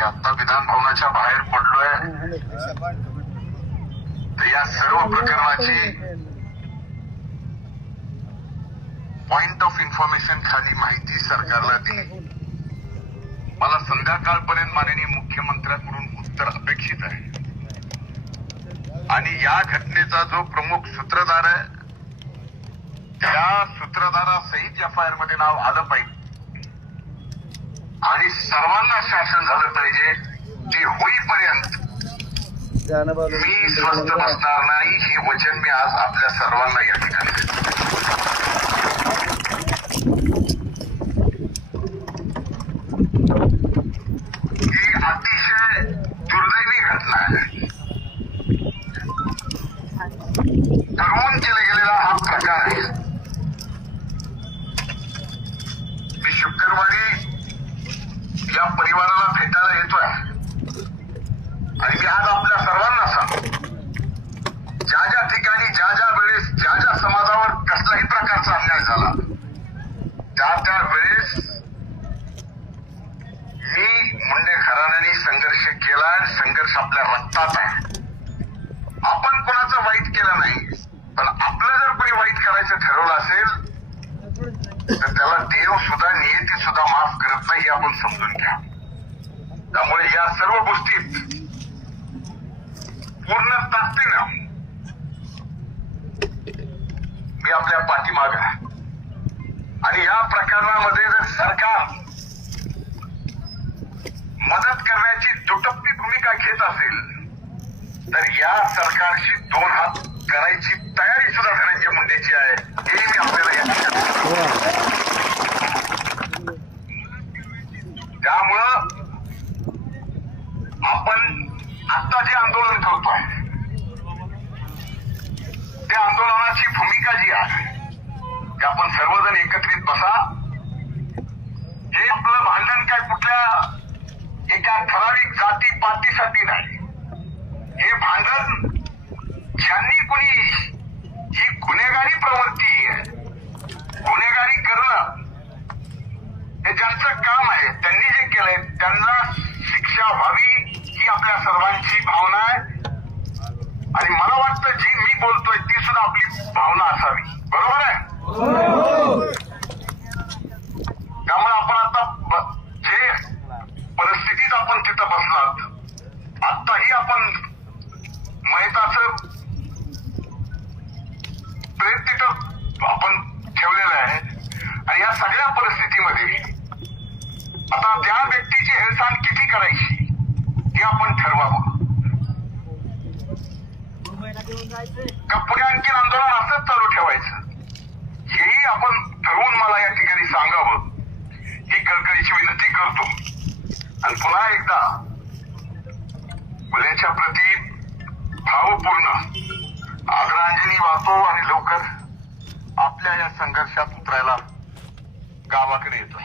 मी आता विधान भवनाच्या बाहेर पडलोय, तर या सर्व प्रकरणाची पॉइंट ऑफ इन्फॉर्मेशन खाली माहिती सरकारला दिली. मला संध्याकाळपर्यंत माननीय मुख्यमंत्र्यांकडून उत्तर अपेक्षित आहे. आणि या घटनेचा जो प्रमुख सूत्रधार आहे त्या सूत्रधारासहित FIR मध्ये नाव आलं पाहिजे आणि सर्वांना शासन झालं पाहिजे. ते होईपर्यंत मी स्वस्थ बसणार नाही, हे वचन मी आज आपल्या सर्वांना या ठिकाणी देतो. ही अतिशय दुर्दैवी घटना आहे. ठरवून केला गेलेला हा प्रकार आहे. मी शुक्रवारी या परिवाराला भेटायला येतोय आणि मी आज आपल्या सर्वांना सांगतो, ज्या ज्या ठिकाणी ज्या ज्या वेळेस ज्या ज्या समाजावर कसलाही प्रकारचा अन्याय झाला त्या वेळेस मी मुंडे घराण्याने संघर्ष केला. संघर्ष आपल्या रक्तात आहे. आपण कोणाचं वाईट केलं नाही, पण आपलं जर कोणी वाईट करायचं ठरवलं असेल तर त्याला देव सुद्धा नियती सुद्धा माफ करत नाही, हे आपण समजून घ्या. त्यामुळे या सर्व गोष्टीत पूर्ण ताकदीनं मी आपल्या पाठीमागे आहे. आणि या प्रकरणामध्ये जर सरकार मदत करण्याची दुटप्पी भूमिका घेत असेल तर या सरकारशी दोन हात करायची तयारी सुद्धा धनंजय मुंडेची आहे, हे मी आपल्याला या त्यामुळं आपण आता जे आंदोलन करतोय त्या आंदोलनाची भूमिका जी आहे की आपण सर्वजण एकत्रित बसा. हे आपलं भांडण काय कुठल्या एका ठराविक जाती पातीसाठी नाही. हे भांडण ज्यांनी कोणी ही गुन्हेगारी प्रवृत्ती आहे, गुन्हेगारी करणं हे ज्यांचं काम आहे, त्यांनी जे केलंय त्यांना शिक्षा व्हावी ही आपल्या सर्वांची भावना आहे. आणि मला वाटतं जी मी बोलतोय ती सुद्धा आपली भावना असावी. बरोबर आहे? त्यामुळे आपण आता जे परिस्थितीत आपण तिथं बसलात, आत्ताही आपण मयताचं प्रेत तिथं आपण ठेवलेलं आहे. आणि या सगळ्या परिस्थितीमध्ये आता त्या व्यक्तीची हेळसांड किती करायची हे आपण ठरवावं. का पुढे आणखी आंदोलन असंच चालू ठेवायचं हेही आपण ठरवून मला या ठिकाणी सांगावं ही कळकळीची विनंती करतो. आणि पुन्हा एकदा मुलाच्या प्रती भावपूर्ण आदरांजली वाहतो आणि लवकर आपल्या या संघर्षात उतरायला गावाकडे येतोय.